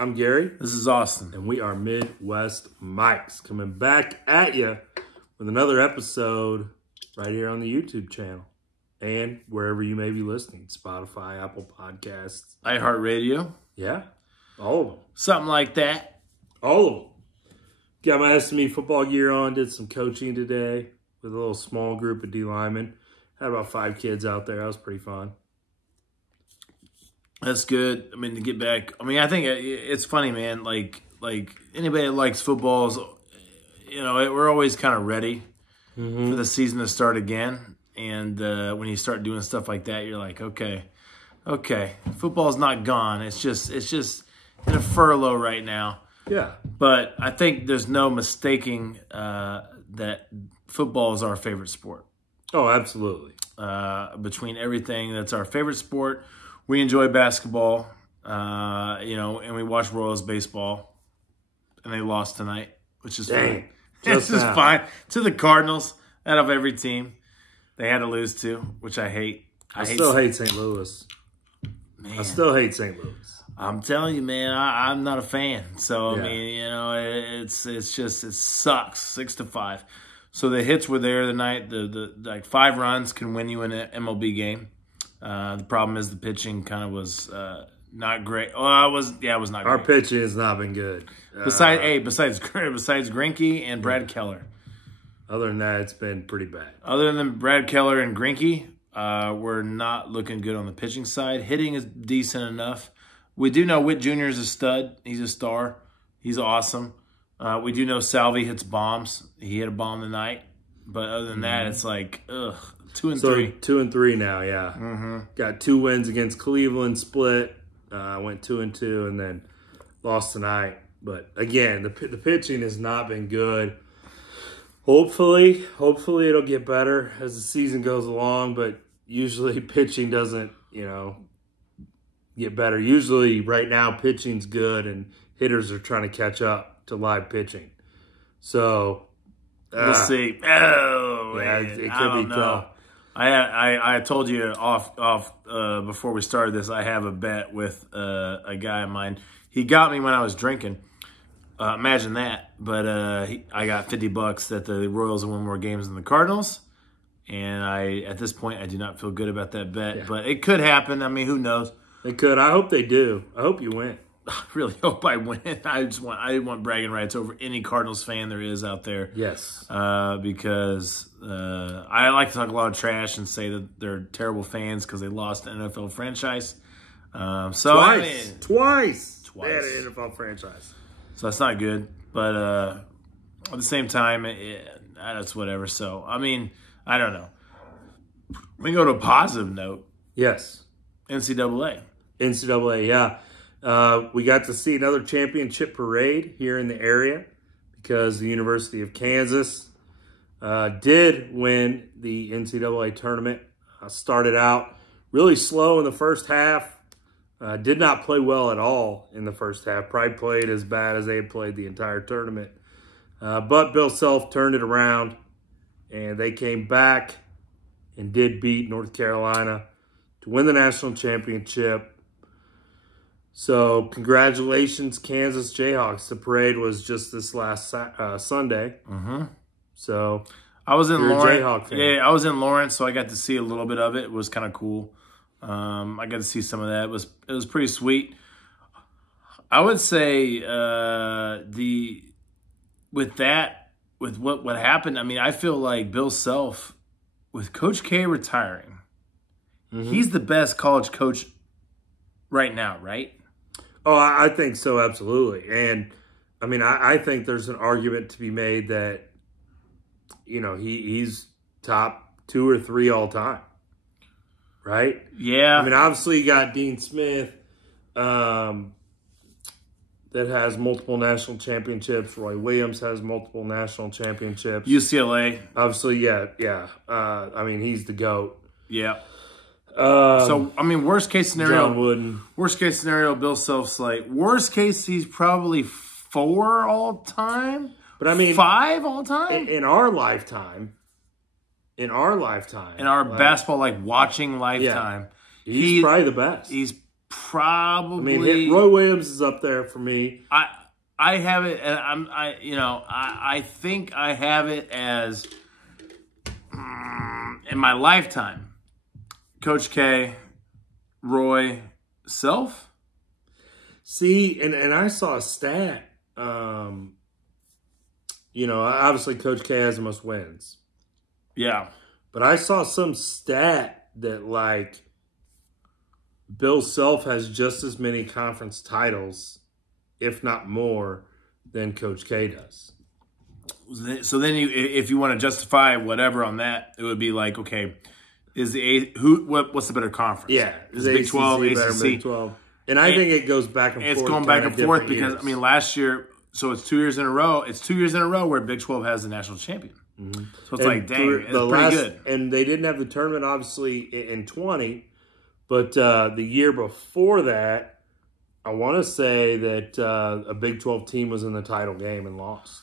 I'm Gary. This is Austin. And we are Midwest Mikes coming back at you with another episode right here on the YouTube channel and wherever you may be listening. Spotify, Apple Podcasts. iHeartRadio. Yeah, all of them. Something like that. All of them. Got my SME football gear on. Did some coaching today with a little small group of D linemen. Had about 5 kids out there. That was pretty fun. That's good. I mean, to get back. I mean, I think it's funny, man. Like anybody that likes footballs, you know, we're always kind of ready for the season to start again. And when you start doing stuff like that, you're like, okay, football's not gone. It's just in a furlough right now. Yeah. But I think there's no mistaking that football is our favorite sport. Oh, absolutely. Between everything that's our favorite sport. We enjoy basketball, you know, and we watch Royals baseball, and they lost tonight, which is fine. It's just fine. To the Cardinals, out of every team, they had to lose to, which I hate. I still hate St. Louis. Man. I still hate St. Louis. I'm telling you, man, I'm not a fan. So, Yeah. I mean, you know, it sucks, 6-5. So the hits were there tonight. The like 5 runs can win you an MLB game. The problem is the pitching kind of was not great. Oh, it was not great. Our pitching has not been good. Besides Greinke and Brad Keller. Other than that, it's been pretty bad. Other than Brad Keller and Greinke, we're not looking good on the pitching side. Hitting is decent enough. We do know Witt Jr. is a stud. He's a star. He's awesome. We do know Salvi hits bombs. He hit a bomb tonight. But other than that, it's like, ugh. 2-3. 2-3 now, yeah. Got 2 wins against Cleveland, split. Went 2-2, and then lost tonight. But again, the pitching has not been good. Hopefully it'll get better as the season goes along. But usually pitching doesn't, you know, get better. Usually right now pitching's good, and hitters are trying to catch up to live pitching. So we'll see. Oh, yeah, it could be tough. I told you off before we started this, I have a bet with a guy of mine. He got me when I was drinking. Imagine that. But I got $50 that the Royals will win more games than the Cardinals. And at this point, I do not feel good about that bet. Yeah. But it could happen. I mean, who knows? It could. I hope they do. I hope you win. I really hope I win. I want bragging rights over any Cardinals fan there is out there. Yes. Because I like to talk a lot of trash and say that they're terrible fans because they lost an NFL franchise. Twice. They had an NFL franchise. So that's not good. But at the same time, that's whatever. So, I mean, I don't know. We can go to a positive note. Yes. NCAA, yeah. We got to see another championship parade here in the area because the University of Kansas did win the NCAA tournament. Started out really slow in the first half. Did not play well at all in the first half. Probably played as bad as they had played the entire tournament. But Bill Self turned it around, and they came back and did beat North Carolina to win the national championship. So, congratulations, Kansas Jayhawks. The parade was just this last Sunday. So, I was in Lawrence. Yeah, I was in Lawrence, so I got to see a little bit of it. It was kind of cool. I got to see some of that. It was pretty sweet. I would say with what happened. I mean, I feel like Bill Self, with Coach K retiring, he's the best college coach right now, right? Oh, I think so, absolutely. And, I mean, I think there's an argument to be made that, you know, he's top 2 or 3 all time, right? Yeah. I mean, obviously you got Dean Smith that has multiple national championships. Roy Williams has multiple national championships. UCLA. Obviously, yeah. I mean, he's the GOAT. Yeah. So, I mean, worst case scenario. John Wooden. Worst case scenario, Bill Self's like, worst case, he's probably 4 all time. But I mean, 5 all time? In our lifetime. In our basketball, like, watching lifetime. Yeah, he's probably the best. He's Probably. I mean, Roy Williams is up there for me. I have it, and I think I have it as in my lifetime. Coach K, Roy, Self. See, and I saw a stat. Obviously Coach K has the most wins. Yeah. But I saw some stat that, like, Bill Self has just as many conference titles, if not more, than Coach K does. So then if you want to justify whatever on that, it would be like, okay, is what's the better conference? Yeah. Is Big 12, ACC? Big 12. And I think it goes back and forth. It's going back and forth because, I mean, last year, so it's 2 years in a row. It's 2 years in a row where Big 12 has the national champion. Mm-hmm. So it's like, dang, it's pretty good. And they didn't have the tournament, obviously, in 20, but the year before that, I want to say that a Big 12 team was in the title game and lost.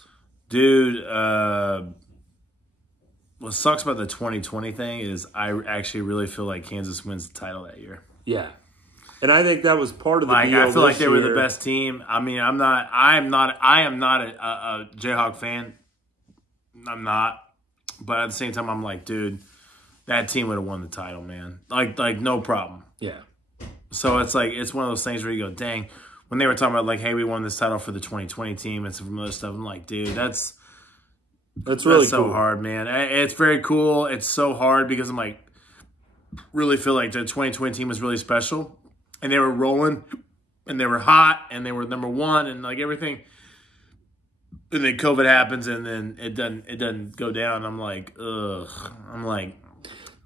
Dude, what sucks about the 2020 thing is I actually really feel like Kansas wins the title that year. Yeah. And I think that was part of the deal. I feel like they were the best team. I mean, I am not a Jayhawk fan. I'm not. But at the same time, I'm like, dude, that team would have won the title, man. Like no problem. Yeah. So it's like, it's one of those things where you go, dang. When they were talking about, like, hey, we won this title for the 2020 team and some other stuff, I'm like, dude, that's really so cool. Hard, man. It's very cool. It's so hard because I'm like, really feel like the 2020 team was really special. And they were rolling, and they were hot, and they were number one, and like everything. And then COVID happens, and then it doesn't go down. I'm like, ugh. I'm like,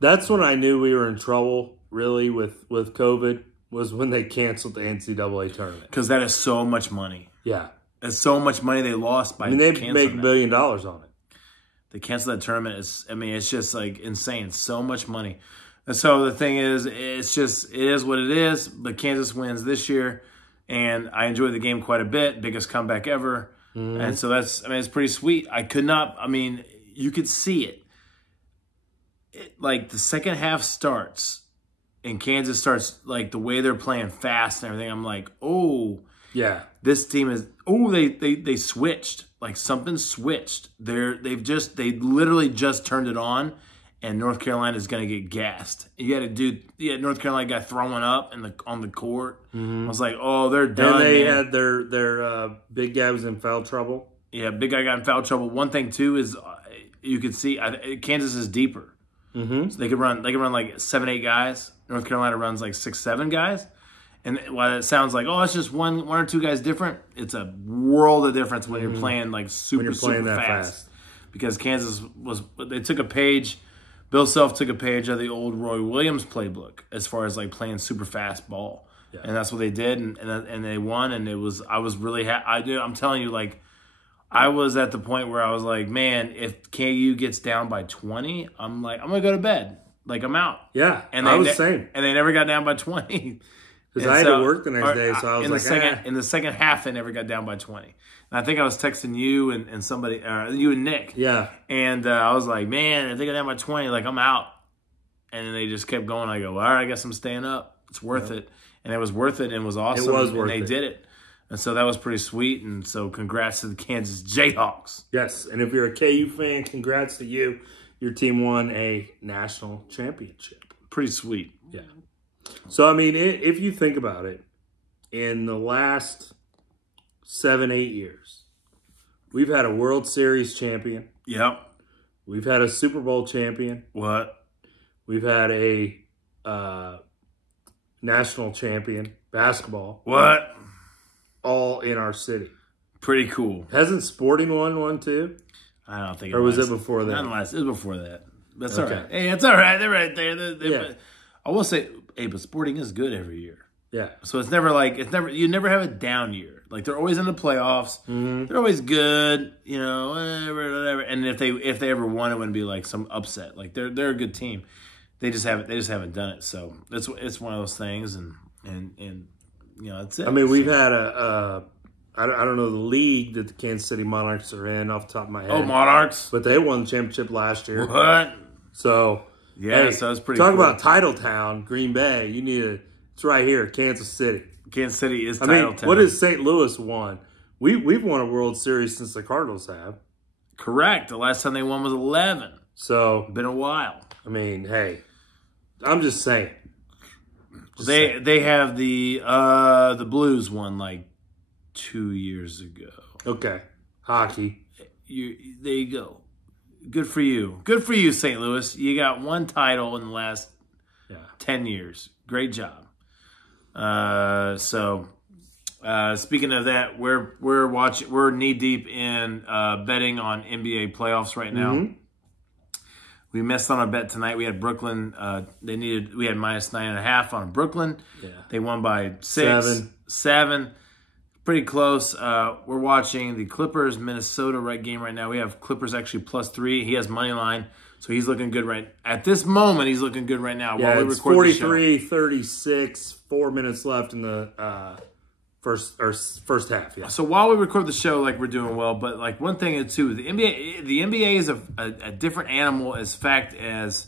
that's when I knew we were in trouble. Really, with COVID, was when they canceled the NCAA tournament because that is so much money. Yeah, it's so much money they lost by. I mean, they make $1 billion on it. They canceled that tournament. It's just like insane. So much money. And so the thing is, it is what it is. But Kansas wins this year, and I enjoyed the game quite a bit. Biggest comeback ever. Mm-hmm. And so it's pretty sweet. You could see it. Like the second half starts, and Kansas starts like the way they're playing fast and everything. I'm like, oh, yeah, this team is. Oh, they switched. Like something switched. They literally just turned it on. And North Carolina is going to get gassed. North Carolina got throwing up on the court. Mm-hmm. I was like, oh, they're done. And they had their big guy was in foul trouble. Yeah, big guy got in foul trouble. One thing too is you could see Kansas is deeper, mm-hmm. So they could run like 7-8 guys. North Carolina runs like 6-7 guys. And while it sounds like, oh, it's just one or two guys different, it's a world of difference when you're playing like super fast. Because Kansas they took a page. Bill Self took a page of the old Roy Williams playbook as far as like playing super fast ball, and that's what they did, and they won. And I was really happy. I'm telling you, like, I was at the point where I was like, man, if KU gets down by 20, I'm like, I'm gonna go to bed, like I'm out. Yeah, and I was the same. And they never got down by 20 because I had to work the next day, so I was in the second half they never got down by 20. And I think I was texting you and somebody, you and Nick. Yeah. And I was like, man, if they go down by 20, like, I'm out. And then they just kept going. I go, well, all right, I guess I'm staying up. It's worth it. And it was worth it and it was awesome. It was worth it. And they did it. And so that was pretty sweet. And so congrats to the Kansas Jayhawks. Yes. And if you're a KU fan, congrats to you. Your team won a national championship. Pretty sweet. Yeah. So, I mean, if you think about it, in the last 7-8 years, we've had a World Series champion. Yep. We've had a Super Bowl champion. What? We've had a national champion, basketball. What? All in our city. Pretty cool. Hasn't Sporting won one too? I don't think it was. Or was it before that? It was before that. That's okay. All right. Hey, it's all right. They're right there. Yeah. I will say, hey, but Sporting is good every year. Yeah. So you never have a down year. Like they're always in the playoffs. Mm-hmm. They're always good, whatever. And if they ever won, it wouldn't be like some upset. Like they're a good team. They just haven't done it. So it's one of those things, and that's it. I mean, we've had I don't know the league that the Kansas City Monarchs are in off the top of my head. Oh, Monarchs! But they won the championship last year. What? So yeah, so it's pretty. Talk about Title Town, Green Bay. You need to It's right here, Kansas City. Kansas City is title town. What has St. Louis won? We've won a World Series since the Cardinals have. Correct. The last time they won was 11. So been a while. I mean, hey, I'm just saying. They have the Blues won like 2 years ago. Okay, hockey. There you go. Good for you. Good for you, St. Louis. You got one title in the last 10 years. Great job. Speaking of that, we're knee deep in betting on NBA playoffs right now. Mm-hmm. We missed on a bet tonight. We had Brooklyn. We had -9.5 on Brooklyn. Yeah. They won by 7. Pretty close. We're watching the Clippers Minnesota game right now. We have Clippers actually +3. He has money line, so he's looking good at this moment. He's looking good right now. Yeah, it's 43-36. 4 minutes left in the first half. Yeah. So while we record the show, like, we're doing well, but like one thing too, the NBA is a different animal as fact as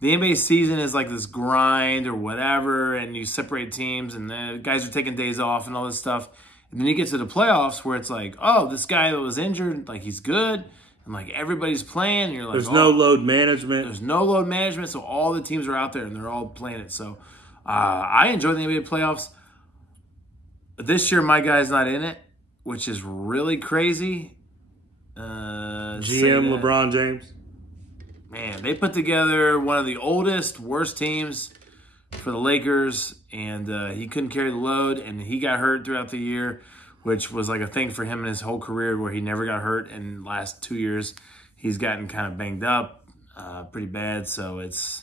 the NBA season is like this grind or whatever, and you separate teams and the guys are taking days off and all this stuff. And then you get to the playoffs where it's like, oh, this guy that was injured, like, he's good. And like everybody's playing. And you're like, there's no load management. There's no load management. So all the teams are out there and they're all playing it. So I enjoy the NBA playoffs. This year, my guy's not in it, which is really crazy. GM LeBron James. Man, they put together one of the oldest, worst teams for the Lakers, and he couldn't carry the load, and he got hurt throughout the year, which was like a thing for him in his whole career where he never got hurt. In the last 2 years, he's gotten kind of banged up pretty bad, so it's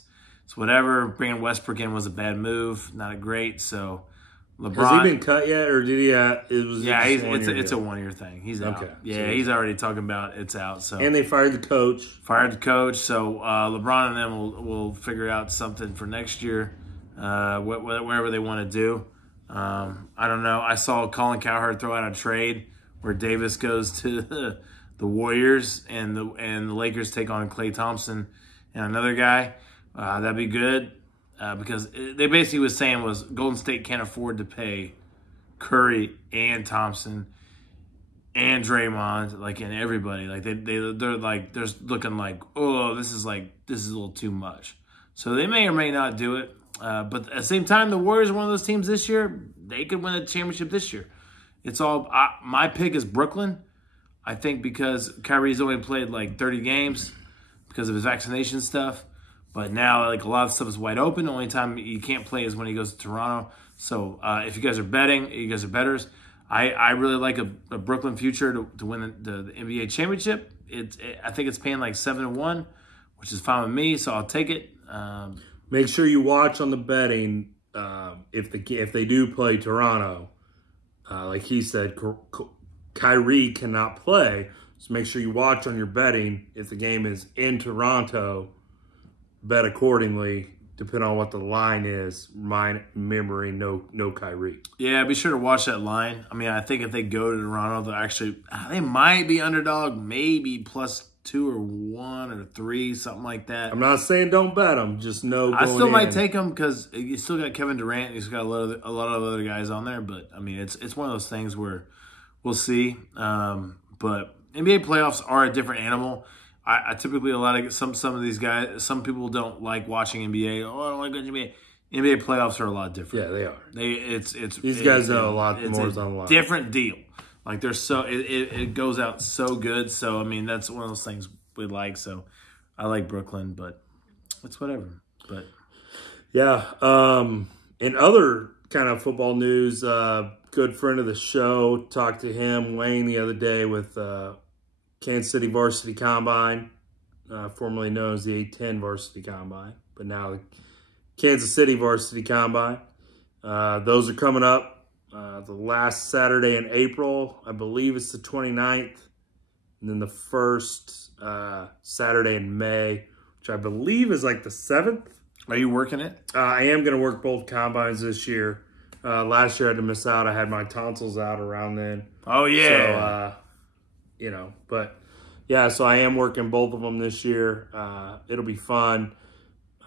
whatever. Bringing Westbrook in was a bad move, not great, so... LeBron, has he been cut yet, or did he? It's a 1 year thing. He's out. Okay. Yeah, so he's already talking about it's out. So and they fired the coach. So LeBron and them will figure out something for next year, whatever they want to do. I don't know. I saw Colin Cowherd throw out a trade where Davis goes to the Warriors and the Lakers take on Klay Thompson and another guy. That'd be good. Because they basically was saying was Golden State can't afford to pay Curry and Thompson and Draymond, like, and everybody. Like they're looking like, oh, this is a little too much. So they may or may not do it. But at the same time, the Warriors are one of those teams this year. They could win a championship this year. It's all my pick is Brooklyn. I think because Kyrie's only played like 30 games because of his vaccination stuff. But now, like, a lot of stuff is wide open. The only time you can't play is when he goes to Toronto. So if you guys are betting, you guys are bettors. I really like a Brooklyn future to win the NBA championship. I think it's paying like 7-1, which is fine with me. So I'll take it. Make sure you watch on the betting if they do play Toronto. Like he said, Kyrie cannot play. So make sure you watch on your betting if the game is in Toronto. Bet accordingly, depending on what the line is. Remembering no Kyrie. Yeah, be sure to watch that line. I mean, I think if they go to Toronto, they might be underdog, maybe +2 or 1 or 3, something like that. I'm not saying don't bet them, just know. I still might take them because you still got Kevin Durant. And he's got a lot of other guys on there, but I mean, it's one of those things where we'll see. But NBA playoffs are a different animal. I typically some of these guys. Some people don't like watching NBA. Oh, I don't like watching NBA. NBA playoffs are a lot different. Yeah, they are. These guys know a lot more on the line. Different deal. Like they're so it goes out so good. So I mean that's one of those things we like. So I like Brooklyn, but it's whatever. But yeah. In other kind of football news, good friend of the show, talked to him, Wayne, the other day with. Kansas City Varsity Combine, formerly known as the A-10 Varsity Combine, but now the Kansas City Varsity Combine. Those are coming up the last Saturday in April. I believe it's the 29th. And then the first Saturday in May, which I believe is like the 7th. Are you working it? I am going to work both combines this year. Last year I had to miss out. I had my tonsils out around then. Oh, yeah. So, but yeah, so I am working both of them this year. It'll be fun.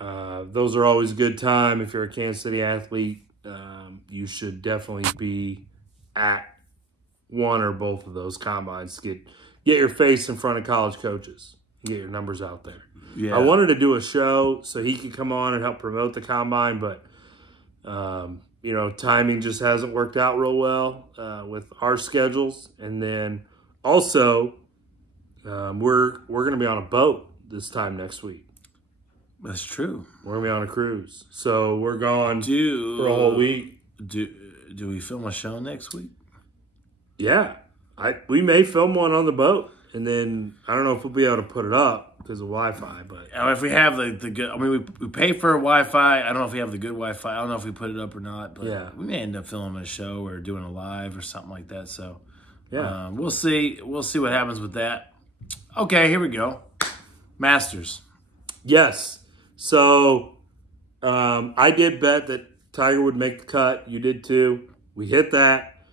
Those are always a good time if you're a Kansas City athlete. you should definitely be at one or both of those combines to get your face in front of college coaches, get your numbers out there. Yeah. I wanted to do a show so he could come on and help promote the combine, but timing just hasn't worked out real well with our schedules. And then also, we're going to be on a boat this time next week. That's true. We're going to be on a cruise. So we're gone for a whole week. Do we film a show next week? Yeah. We may film one on the boat. And then I don't know if we'll be able to put it up because of Wi-Fi. But if we have the good, I mean, we pay for Wi-Fi. I don't know if we have the good Wi-Fi. I don't know if we put it up or not. But yeah, we may end up filming a show or doing a live or something like that. So yeah, we'll see. We'll see what happens with that. Okay, here we go. Masters. Yes. So I did bet that Tiger would make the cut. You did too. We hit that.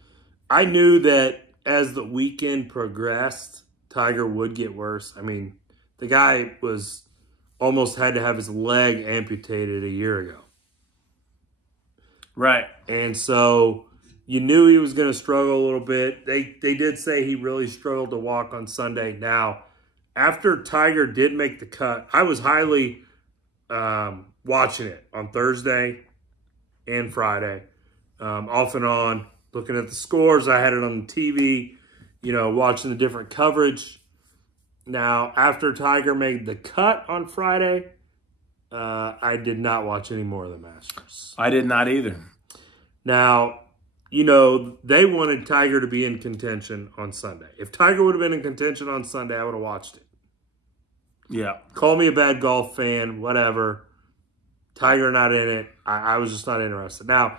I knew that as the weekend progressed, Tiger would get worse. I mean, the guy was almost had to have his leg amputated a year ago. Right. And so you knew he was going to struggle a little bit. They did say he really struggled to walk on Sunday. Now, after Tiger did make the cut, I was highly watching it on Thursday and Friday, off and on, looking at the scores. I had it on the TV, watching the different coverage. Now, after Tiger made the cut on Friday, I did not watch any more of the Masters. I did not either. Now, they wanted Tiger to be in contention on Sunday. If Tiger would have been in contention on Sunday, I would have watched it. Yeah. Call me a bad golf fan, whatever. Tiger not in it. I was just not interested. Now,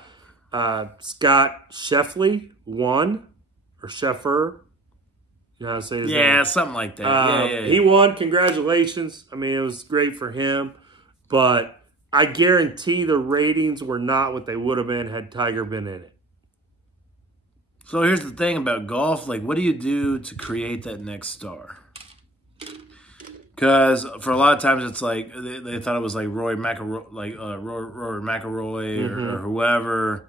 Scott Scheffler won, or Scheffer. You know how to say his name? Yeah, something like that. Yeah. He won. Congratulations. I mean, it was great for him. But I guarantee the ratings were not what they would have been had Tiger been in it. So here's the thing about golf. Like, what do you do to create that next star? Because for a lot of times it's like they thought it was like Rory McIlroy, or whoever.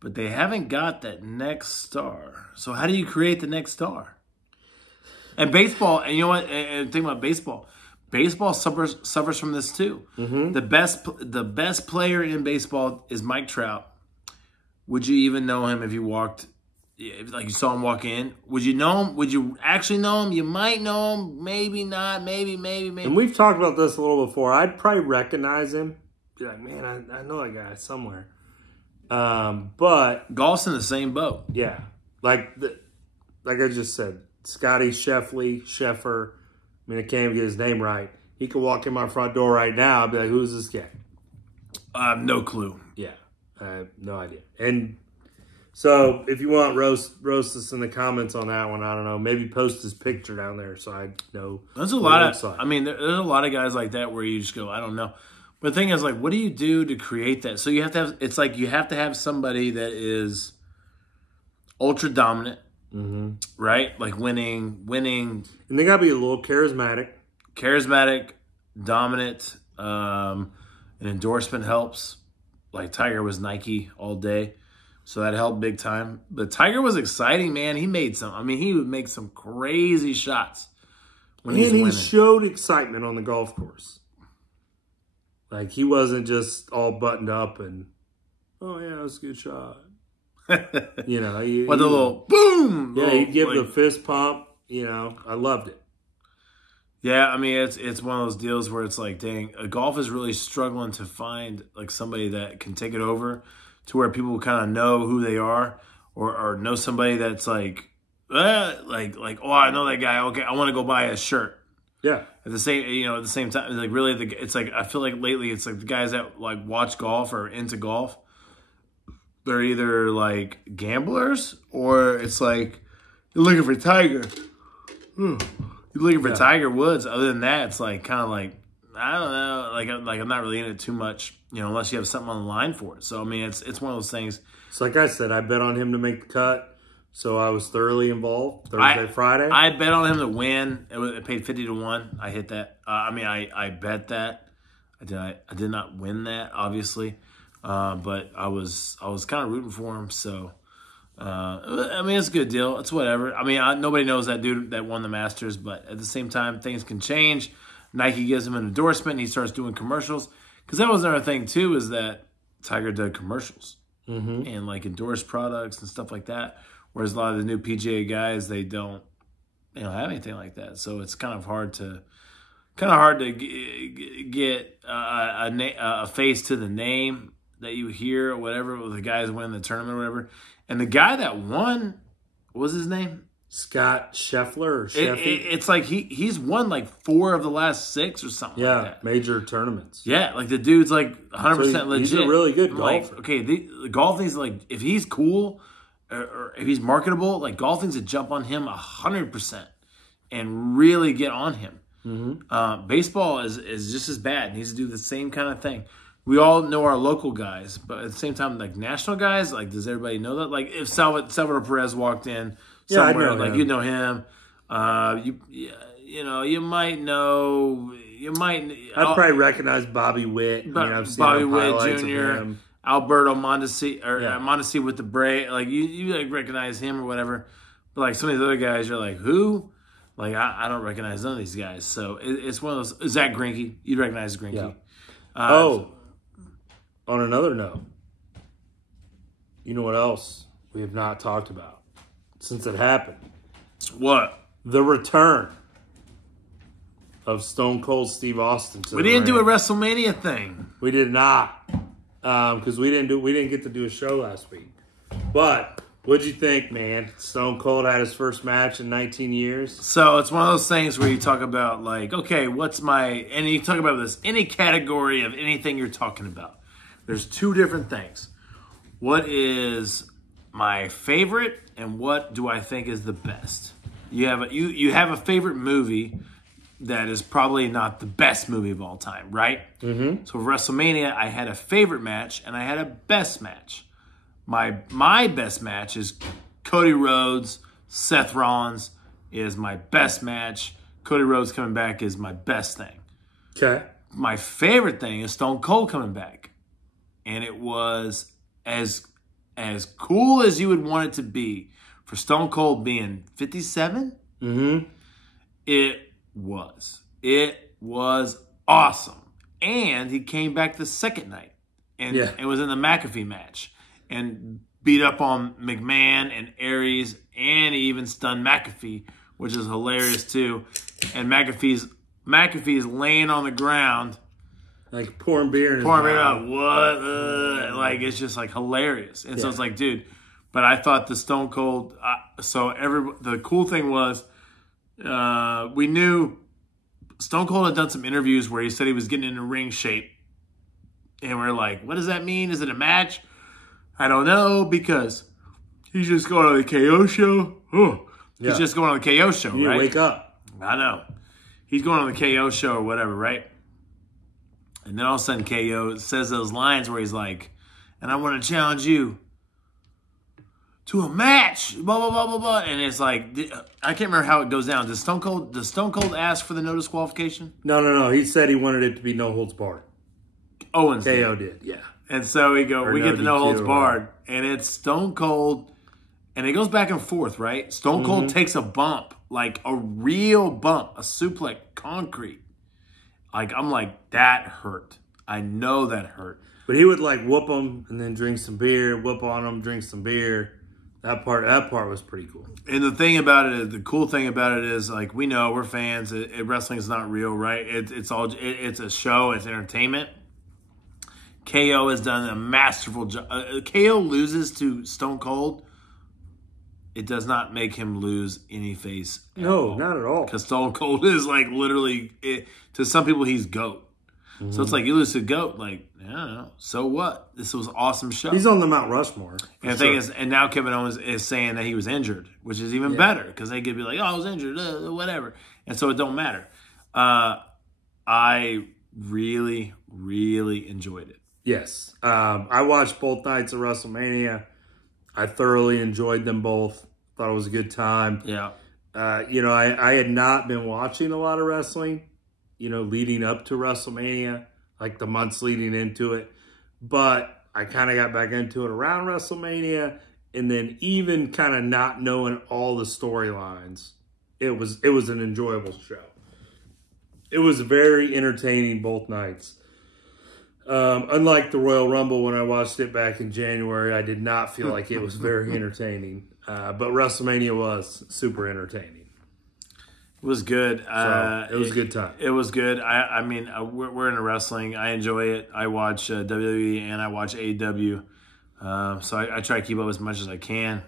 But they haven't got that next star. So how do you create the next star? And baseball, and you know what? And think about baseball. Baseball suffers from this too. Mm-hmm. The best player in baseball is Mike Trout. Would you even know him if you walked, like you saw him walk in? Would you know him? Would you actually know him? You might know him, maybe not, maybe. And we've talked about this a little before. I'd probably recognize him. Be like, man, I know that guy somewhere. But golf's in the same boat. Yeah, like I just said, Scotty Scheffler. I mean, I can't even get his name right. He could walk in my front door right now. I'd be like, who's this guy? I have no clue. Yeah, I have no idea. And so if you want, roast us in the comments on that one. I don't know. Maybe post his picture down there so I know. There's a lot of, I mean, there's a lot of guys like that where you just go, I don't know. But the thing is, like, what do you do to create that? So you have to have, it's like you have to have somebody that is ultra dominant. Mm-hmm. Right? Like winning. And they got to be a little charismatic, dominant. An endorsement helps. Like Tiger was Nike all day. So that helped big time. But Tiger was exciting, man. He made some, I mean, he would make some crazy shots when he's winning. And he showed excitement on the golf course. Like, he wasn't just all buttoned up and, oh, yeah, that was a good shot. With a little boom. Yeah, he'd give the fist pump. I loved it. Yeah, I mean, it's one of those deals where it's like, dang, golf is really struggling to find like somebody that can take it over to where people kind of know who they are, or know somebody that's like, oh, I know that guy. Okay, I want to go buy a shirt. Yeah. At the same time, like really, it's like I feel like lately it's like the guys that like watch golf or into golf. They're either like gamblers or it's like you're looking for Tiger. You're looking for Tiger Woods. Other than that, it's like kind of like I don't know. Like I'm not really in it too much, unless you have something on the line for it. So I mean, it's one of those things. So like I said, I bet on him to make the cut. So I was thoroughly involved Thursday, Friday. I bet on him to win. It paid 50 to 1. I hit that. I bet that. I did not win that, obviously. But I was kind of rooting for him. So, I mean, it's a good deal. It's whatever. I mean, nobody knows that dude that won the Masters, but at the same time, things can change. Nike gives him an endorsement, and he starts doing commercials. Because that was another thing, too, is that Tiger did commercials and, like, endorsed products and stuff like that. Whereas a lot of the new PGA guys, they don't have anything like that. So it's kind of hard to get a face to the name that you hear or whatever with the guys winning the tournament or whatever. And the guy that won, what was his name? Scott Scheffler or Sheffy? It's like he's won like 4 of the last 6 or something like that. Major tournaments. Yeah, like the dude's like 100% legit. He's a really good golfer. Like, okay, the golf thing's like, if he's cool or if he's marketable, like golf needs to jump on him 100% and really get on him. Baseball is just as bad. It needs to do the same kind of thing. We all know our local guys, but at the same time, like national guys, like does everybody know that? Like if Salvador Perez walked in somewhere, like you know him, you might know, I'd probably recognize Bobby Witt. I've seen Bobby Witt highlights Jr., of him. Alberto Mondesi, or Mondesi with the braid. Like you like recognize him or whatever. But like some of these other guys, you're like, who? Like I don't recognize none of these guys. So it's one of those. Zach Greinke, you'd recognize Greinke. Yeah. On another note, you know what else we have not talked about since it happened? What? The return of Stone Cold Steve Austin. We didn't do a WrestleMania thing. We did not, because we didn't get to do a show last week. But what'd you think, man? Stone Cold had his first match in 19 years. So it's one of those things where you talk about like, okay, and you talk about this any category of anything you're talking about. There's 2 different things. What is my favorite, and what do I think is the best? You have a favorite movie that is probably not the best movie of all time, right? So for WrestleMania, I had a favorite match and I had a best match. My best match is Cody Rhodes, Seth Rollins is my best match. Cody Rhodes coming back is my best thing. Okay. My favorite thing is Stone Cold coming back. And it was as cool as you would want it to be for Stone Cold being 57. It was awesome. And he came back the second night and it was in the McAfee match and beat up on McMahon and Aries, and he even stunned McAfee, which is hilarious too. And McAfee's laying on the ground. Like pouring beer in his mouth. What? Like, it's just, like, hilarious. And so it's like, dude. But I thought the Stone Cold... the cool thing was we knew Stone Cold had done some interviews where he said he was getting into ring shape. And we're like, what does that mean? Is it a match? I don't know, because he's just going on the KO show. He's just going on the KO show, you right? Wake up. I know. He's going on the KO show or whatever, right? And then all of a sudden KO says those lines where he's like, and I want to challenge you to a match, blah, blah, blah, blah, blah. And it's like, I can't remember how it goes down. Does Stone Cold ask for the no disqualification? No. He said he wanted it to be no holds barred. Owens KO did, yeah. And so we get the no holds barred. And it's Stone Cold. And it goes back and forth, right? Stone Cold takes a bump, like a real bump, a suplex, concrete. Like, I'm like, that hurt. I know that hurt. But he would, like, whoop him and then drink some beer, whoop on him, drink some beer. That part was pretty cool. And the cool thing about it is, like, we know, we're fans. Wrestling is not real, right? It's a show. It's entertainment. KO has done a masterful job. KO loses to Stone Cold. It does not make him lose any face. No, not at all. Because Stone Cold is like literally, to some people, he's GOAT. So it's like, you lose to GOAT, like, I don't know. So what? This was an awesome show. He's on the Mount Rushmore. And the thing is, and now Kevin Owens is saying that he was injured, which is even better, because they could be like, oh, I was injured, whatever. And so it don't matter. I really, really enjoyed it. Yes. I watched both nights of WrestleMania. I thoroughly enjoyed them both. Thought it was a good time. Yeah. I had not been watching a lot of wrestling, leading up to WrestleMania, like the months leading into it. But I kind of got back into it around WrestleMania, and then even kind of not knowing all the storylines, it was an enjoyable show. It was very entertaining both nights. Unlike the Royal Rumble, when I watched it back in January, I did not feel like it was very entertaining. But WrestleMania was super entertaining. It was good. It was a good time. It was good. I mean, we're into wrestling. I enjoy it. I watch WWE and I watch AEW. So I try to keep up as much as I can.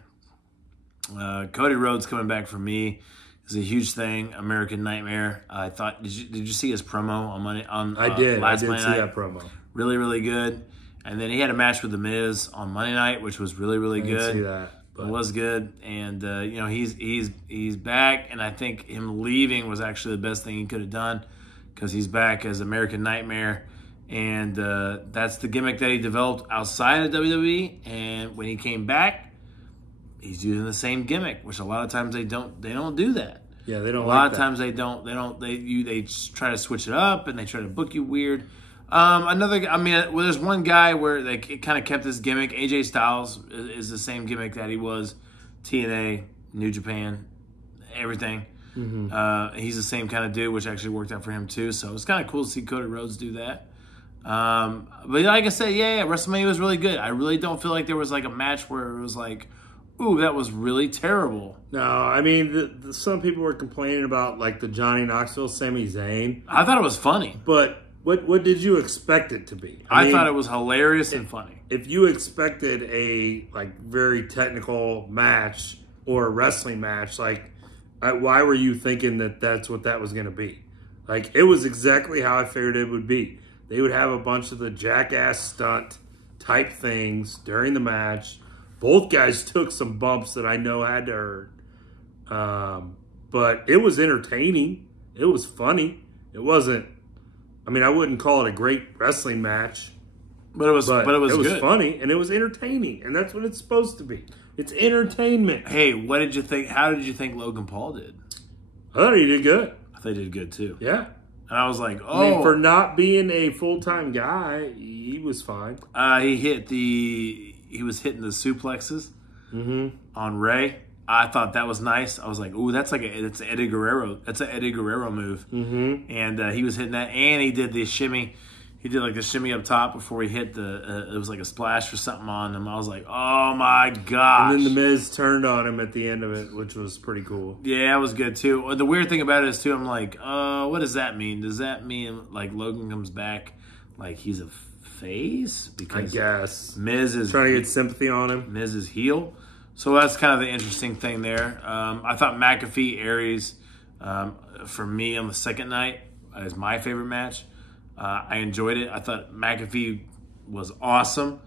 Cody Rhodes coming back for me is a huge thing. American Nightmare. I thought. Did you see his promo on Monday? I did. I did see night? that promo. Really, really good. And then he had a match with The Miz on Monday night, which was really, really good. I didn't see that. It was good, and you know, he's back, and I think him leaving was actually the best thing he could have done, because he's back as American Nightmare, and that's the gimmick that he developed outside of WWE. And when he came back, he's using the same gimmick, which a lot of times they don't do that. Yeah, they don't. A lot of times they try to switch it up, and they try to book you weird. There's one guy where they kind of kept this gimmick. AJ Styles is the same gimmick that he was TNA, New Japan, everything. Mm-hmm. He's the same kind of dude, which actually worked out for him too. So it's kind of cool to see Cody Rhodes do that. But like I said, yeah, WrestleMania was really good. I really don't feel like there was like a match where it was like, ooh, that was really terrible. No, I mean, some people were complaining about like the Johnny Knoxville, Sami Zayn. I thought it was funny, but what did you expect it to be? I thought it was hilarious and funny. If you expected a like very technical match or a wrestling match, like why were you thinking that that's what that was going to be? Like, it was exactly how I figured it would be. They would have a bunch of the jackass stunt type things during the match. Both guys took some bumps that I know had to hurt. But it was entertaining. It was funny. It wasn't, I mean, I wouldn't call it a great wrestling match. But it was good. Funny, and it was entertaining. And that's what it's supposed to be. It's entertainment. Hey, what did you think? How did you think Logan Paul did? I thought he did good. I thought he did good too. Yeah. And I was like, oh. I mean, for not being a full-time guy, he was fine. He was hitting the suplexes on Ray. I thought that was nice. I was like, ooh, it's an Eddie Guerrero. That's an Eddie Guerrero move. Mm-hmm. And he was hitting that, and he did the shimmy. He did like the shimmy up top before he hit it was like a splash or something on him. I was like, oh my gosh. And then The Miz turned on him at the end of it, which was pretty cool. Yeah, that was good too. The weird thing about it is too, I'm like, what does that mean? Does that mean like Logan comes back like he's a face? Because I guess. Miz is trying to get sympathy on him. Miz is heel. So that's kind of the interesting thing there. I thought McAfee Aries, for me on the second night, is my favorite match. I enjoyed it. I thought McAfee was awesome.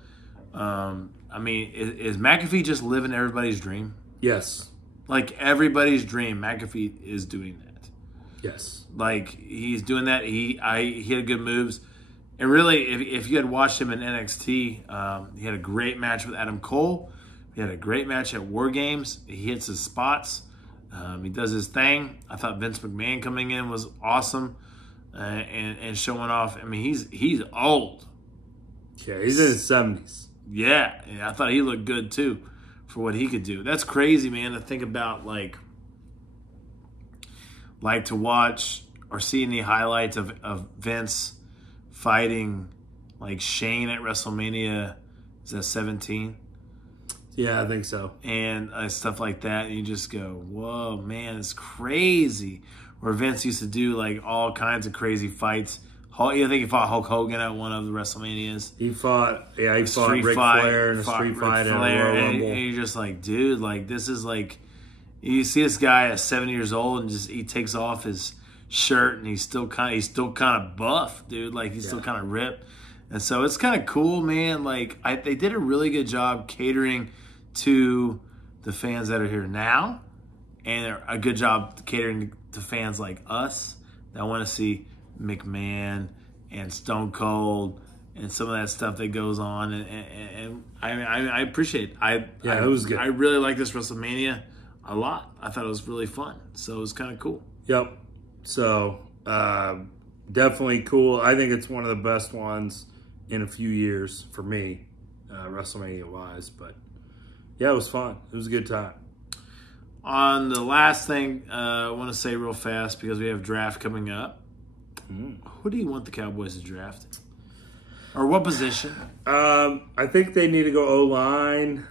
I mean, is McAfee just living everybody's dream? Yes. Like everybody's dream, McAfee is doing that. Yes. Like he's doing that. He had good moves. And really, if you had watched him in NXT, he had a great match with Adam Cole. He had a great match at War Games. He hits his spots. He does his thing. I thought Vince McMahon coming in was awesome and showing off. I mean, he's old. Yeah, he's in his 70s. Yeah, I thought he looked good too for what he could do. That's crazy, man, to think about like to watch or see any highlights of Vince fighting like Shane at WrestleMania. Is that 17? Yeah, I think so. And stuff like that. And you just go, whoa, man, it's crazy. Where Vince used to do like all kinds of crazy fights. I think he fought Hulk Hogan at one of the WrestleManias. He fought Ric Flair in a street fight and a Royal Rumble. And you're just like, dude, like this is like, you see this guy at 7 years old and just he takes off his shirt and he's still kind of buff, dude. Like he's still kind of ripped. And so it's kind of cool, man. Like they did a really good job catering to the fans that are here now, and a good job catering to fans like us that want to see McMahon and Stone Cold and some of that stuff that goes on. And I appreciate it. It was good. I really like this WrestleMania a lot. I thought it was really fun. So it was kind of cool. Yep. So definitely cool. I think it's one of the best ones in a few years for me. WrestleMania-wise. But, yeah, it was fun. It was a good time. On the last thing, I want to say real fast because we have draft coming up. Who do you want the Cowboys to draft? Or what position? I think they need to go O-line.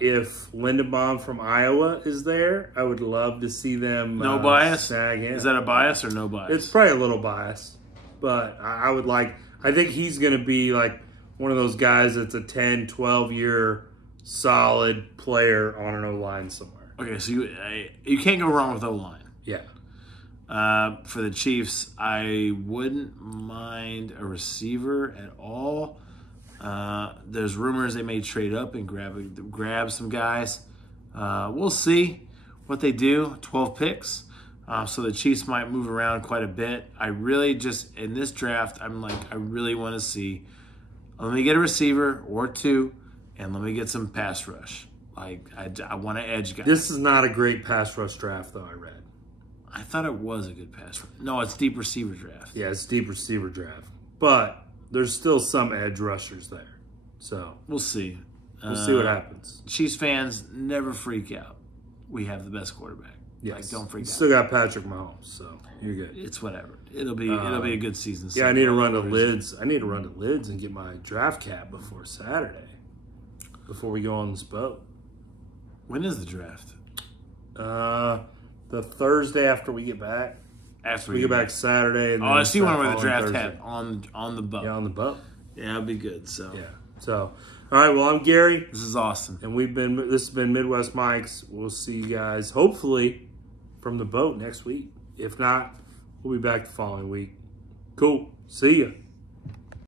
If Lindenbaum from Iowa is there, I would love to see them No bias? snag him. Is that a bias or no bias? It's probably a little biased, but I think he's going to be like one of those guys that's a 10, 12-year solid player on an O-line somewhere. Okay, so you can't go wrong with O-line. Yeah. For the Chiefs, I wouldn't mind a receiver at all. There's rumors they may trade up and grab some guys. We'll see what they do. 12 picks. So the Chiefs might move around quite a bit. I really just, in this draft, I really want to see, let me get a receiver or two, and let me get some pass rush. Like, I want to edge guys. This is not a great pass rush draft, though, I read. I thought it was a good pass rush. No, it's deep receiver draft. Yeah, it's deep receiver draft. But there's still some edge rushers there. So we'll see. We'll see what happens. Chiefs fans, never freak out. We have the best quarterback. Yes. Like, don't freak out. Still got Patrick Mahomes, so you're good. It's whatever. It'll be a good season. Yeah, I need to run to Lids. I need to run to Lids and get my draft cap before Saturday. Before we go on this boat. When is the draft? The Thursday after we get back. After we get back Saturday. And I see one where the draft had on the boat. Yeah, on the boat. Yeah, it'll be good. So yeah. So all right. Well, I'm Gary. This is Austin, and this has been Midwest Mikes. We'll see you guys hopefully from the boat next week. If not, we'll be back the following week. Cool. See ya.